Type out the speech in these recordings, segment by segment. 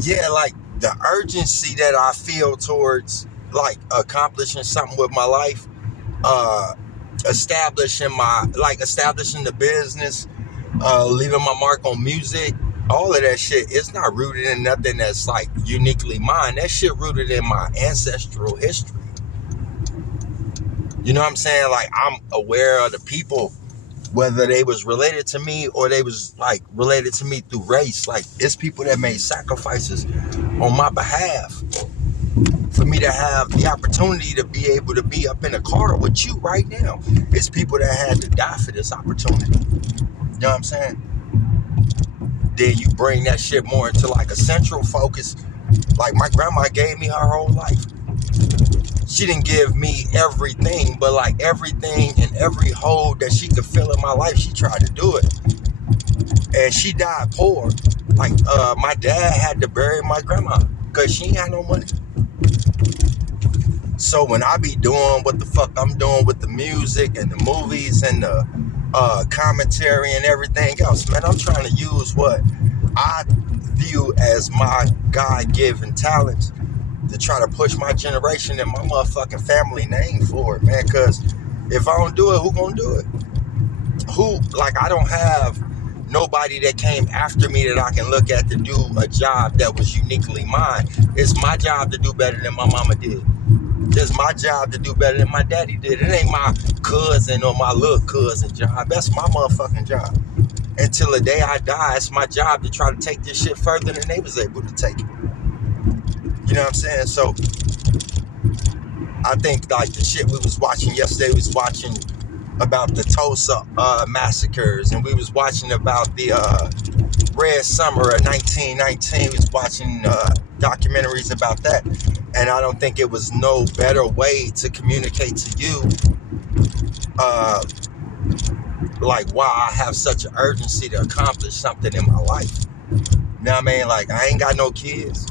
yeah, like the urgency that I feel towards like accomplishing something with my life, uh, establishing the business, leaving my mark on music, all of that shit. It's not rooted in nothing that's like uniquely mine. That shit rooted in my ancestral history. You know what I'm saying? Like, I'm aware of the people, whether they was related to me or they was like related to me through race. Like, it's people that made sacrifices on my behalf for me to have the opportunity to be able to be up in a car with you right now. It's people that had to die for this opportunity. You know what I'm saying? Then you bring that shit more into like a central focus. Like, my grandma gave me her whole life. She didn't give me everything, but like everything and every hole that she could fill in my life, she tried to do it. And she died poor. Like, my dad had to bury my grandma because she ain't had no money. So when I be doing what the fuck I'm doing with the music and the movies and the commentary and everything else, man, I'm trying to use what I view as my God-given talents to try to push my generation and my motherfucking family name forward, man. Because if I don't do it, who gonna do it? I don't have nobody that came after me that I can look at to do a job that was uniquely mine. It's my job to do better than my mama did. It's my job to do better than my daddy did. It ain't my cousin or my little cousin job. That's my motherfucking job. Until the day I die, it's my job to try to take this shit further than they was able to take it. You know what I'm saying? So I think like the shit we was watching yesterday, we was watching about the Tulsa massacres, and we was watching about the Red Summer of 1919. We was watching documentaries about that, and I don't think it was no better way to communicate to you like why I have such an urgency to accomplish something in my life. You know what I mean? Like, I ain't got no kids.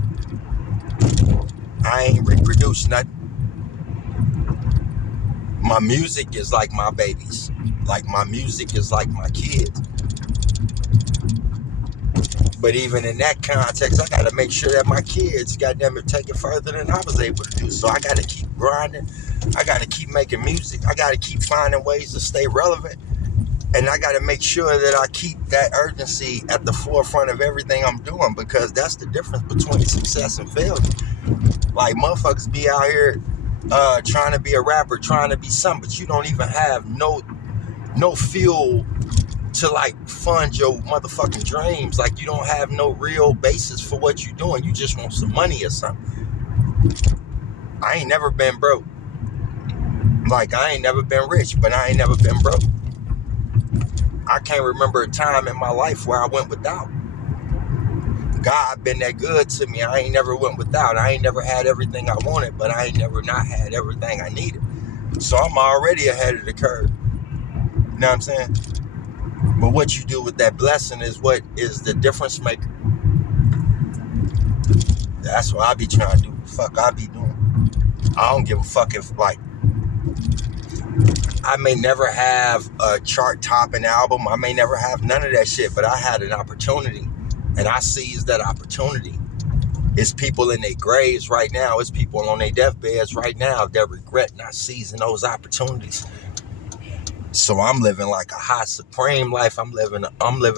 I ain't reproduced nothing. My music is like my babies. Like, my music is like my kids. But even in that context, I got to make sure that my kids, goddamn it, take it further than I was able to do. So I got to keep grinding. I got to keep making music. I got to keep finding ways to stay relevant. And I got to make sure that I keep that urgency at the forefront of everything I'm doing, because that's the difference between success and failure. Like, motherfuckers be out here trying to be a rapper, trying to be something, but you don't even have no fuel to like fund your motherfucking dreams. Like, you don't have no real basis for what you're doing. You just want some money or something. I ain't never been broke. Like, I ain't never been rich, but I ain't never been broke. I can't remember a time in my life where I went without. God been that good to me. I ain't never went without. I ain't never had everything I wanted, but I ain't never not had everything I needed. So I'm already ahead of the curve. You know what I'm saying? But what you do with that blessing is what is the difference maker. That's what I be trying to do. Fuck, I be doing. I don't give a fuck if, like, I may never have a chart-topping album. I may never have none of that shit, but I had an opportunity, and I seized that opportunity. It's people in their graves right now. It's people on their deathbeds right now that regret not seizing those opportunities. So I'm living like a high supreme life. I'm living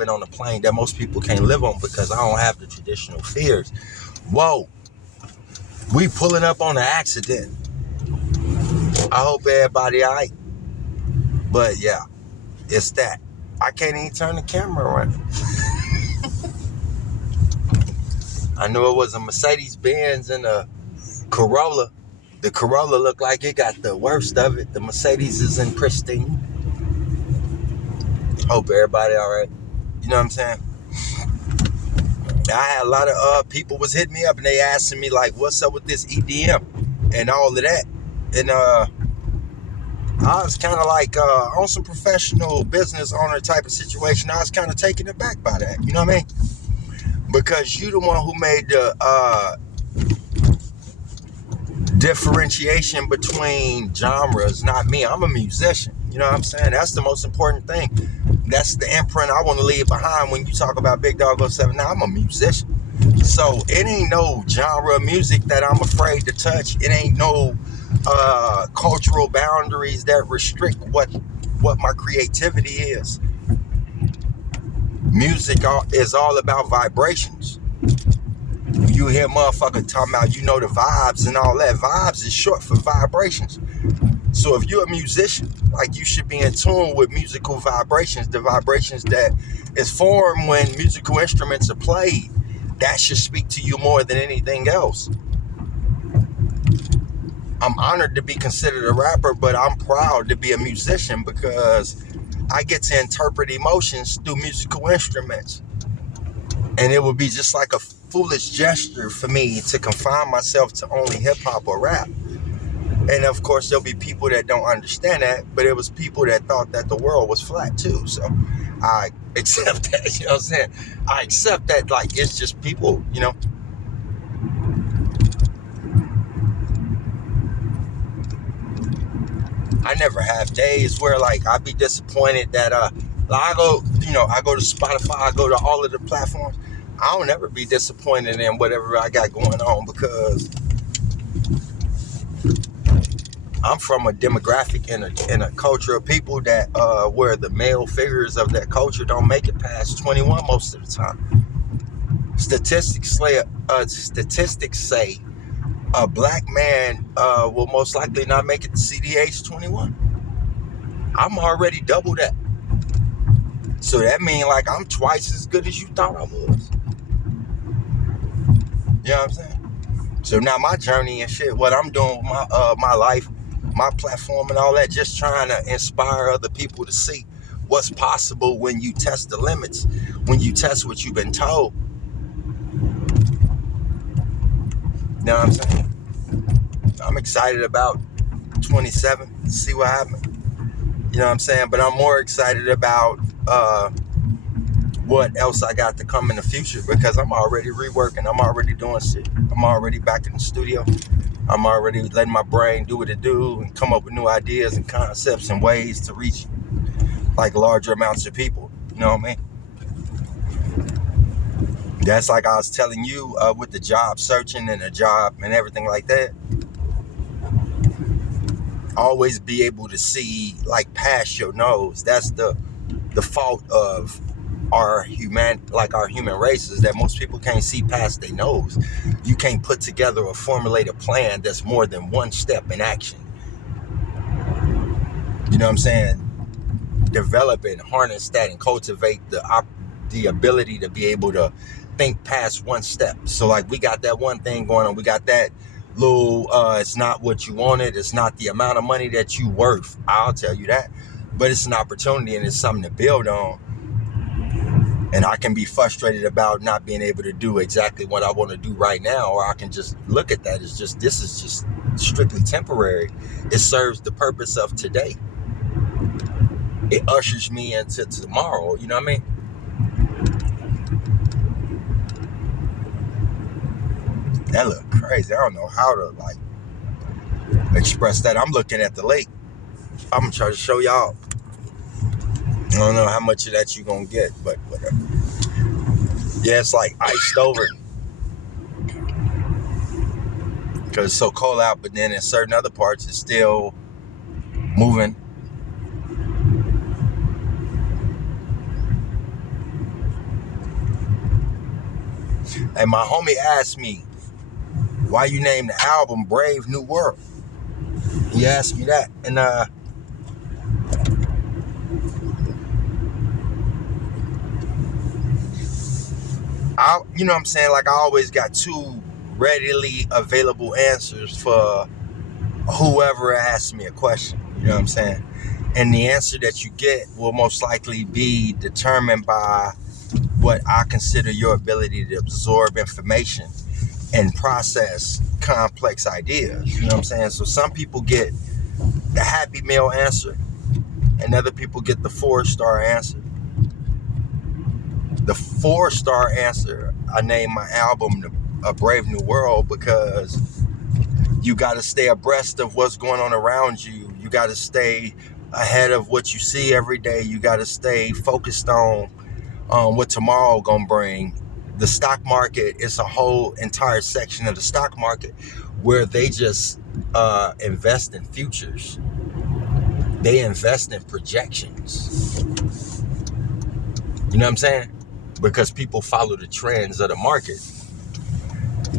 on a plane that most people can't live on because I don't have the traditional fears. Whoa, we pulling up on an accident. I hope everybody all right. But yeah, it's that. I can't even turn the camera around. I knew it was a Mercedes-Benz and a Corolla. The Corolla looked like it got the worst of it. The Mercedes is in pristine. Hope everybody all right. You know what I'm saying? I had a lot of people was hitting me up and they asking me like, what's up with this EDM and all of that. And I was kind of like on some professional business owner type of situation. I was kind of taken aback by that. You know what I mean? Because you the one who made the differentiation between genres, not me. I'm a musician. You know what I'm saying? That's the most important thing. That's the imprint I want to leave behind when you talk about Big Dawg079. I'm a musician. So it ain't no genre of music that I'm afraid to touch. It ain't no cultural boundaries that restrict what my creativity is. Music is all about vibrations. You hear motherfucker talking about, the vibes and all that. Vibes is short for vibrations. So if you're a musician, like, you should be in tune with musical vibrations, the vibrations that is formed when musical instruments are played. That should speak to you more than anything else. I'm honored to be considered a rapper, but I'm proud to be a musician because I get to interpret emotions through musical instruments. And it would be just like a foolish gesture for me to confine myself to only hip hop or rap. And of course, there'll be people that don't understand that, but it was people that thought that the world was flat too. So I accept that, you know what I'm saying? I accept that, like, it's just people, I never have days where, like, I'd be disappointed that I go to Spotify, I go to all of the platforms. I don't ever be disappointed in whatever I got going on because I'm from a demographic and a culture of people that where the male figures of that culture don't make it past 21 most of the time. Statistics say a black man will most likely not make it to CDH 21. I'm already double that. So that means, like, I'm twice as good as you thought I was. You know what I'm saying? So now my journey and shit, what I'm doing with my life, my platform and all that, just trying to inspire other people to see what's possible when you test the limits, when you test what you've been told. You know what I'm saying? I'm excited about 27, see what happens. You know what I'm saying? But I'm more excited about what else I got to come in the future because I'm already reworking. I'm already doing shit. I'm already back in the studio. I'm already letting my brain do what it do and come up with new ideas and concepts and ways to reach, like, larger amounts of people. You know what I mean? That's like I was telling you with the job searching and the job and everything like that. Always be able to see, like, past your nose. That's the fault of our human race, is that most people can't see past their nose. You can't put together or formulate a plan that's more than one step in action. You know what I'm saying? Develop and harness that and cultivate the ability to be able to think past one step. So, like, we got that one thing going on. We got that little, it's not what you wanted. It's not the amount of money that you worth. I'll tell you that. But it's an opportunity and it's something to build on. And I can be frustrated about not being able to do exactly what I want to do right now, or I can just look at that as this is just strictly temporary. It serves the purpose of today. It ushers me into tomorrow, you know what I mean? That look crazy. I don't know how to, like, express that. I'm looking at the lake. I'm gonna try to show y'all. I don't know how much of that you gonna get, but whatever. Yeah, it's like iced over because it's so cold out, but then in certain other parts it's still moving. And my homie asked me, why you named the album Brave New World? He asked me that. And you know what I'm saying? Like, I always got two readily available answers for whoever asks me a question. You know what I'm saying? And the answer that you get will most likely be determined by what I consider your ability to absorb information and process complex ideas. You know what I'm saying? So some people get the Happy Meal answer and other people get the 4-star answer. The 4-star answer, I named my album A Brave New World because you got to stay abreast of what's going on around you. You got to stay ahead of what you see every day. You got to stay focused on what tomorrow gonna bring. the stock market is a whole entire section of the stock market where they just invest in futures. They invest in projections. You know what I'm saying? Because people follow the trends of the market.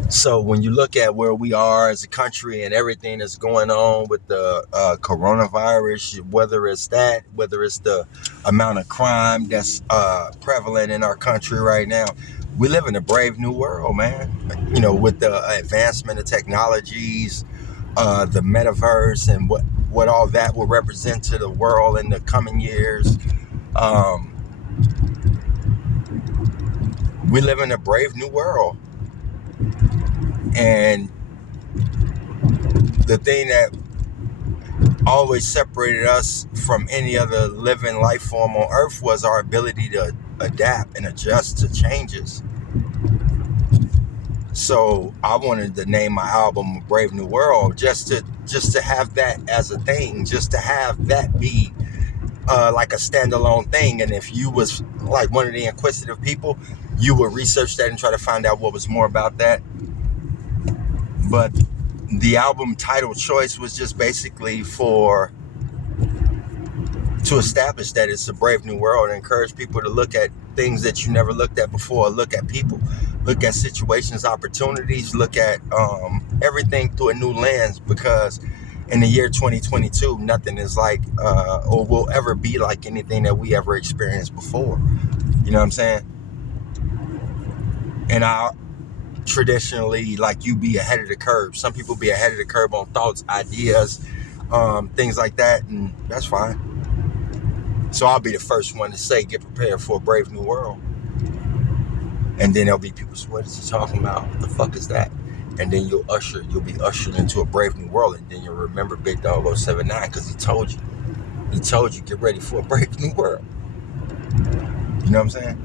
So when you look at where we are as a country and everything that's going on with the coronavirus, whether it's the amount of crime that's prevalent in our country right now, we live in a brave new world, man. You know, with the advancement of technologies, the metaverse, and what all that will represent to the world in the coming years. We live in a brave new world. And the thing that always separated us from any other living life form on Earth was our ability to adapt and adjust to changes. So I wanted to name my album Brave New World just to have that as a thing, just to have that be like a standalone thing. And if you was like one of the inquisitive people, you would research that and try to find out what was more about that. But the album title choice was just basically to establish that it's a brave new world and encourage people to look at things that you never looked at before, look at people, look at situations, opportunities, look at everything through a new lens, because in the year 2022, nothing is like or will ever be like anything that we ever experienced before. You know what I'm saying? And traditionally, like, you be ahead of the curve. Some people be ahead of the curve on thoughts, ideas, things like that, and that's fine. So I'll be the first one to say, get prepared for a brave new world. And then there'll be people say, what is he talking about? What the fuck is that? And then you'll be ushered into a brave new world, and then you'll remember Big Dawg079, because he told you, get ready for a brave new world. You know what I'm saying?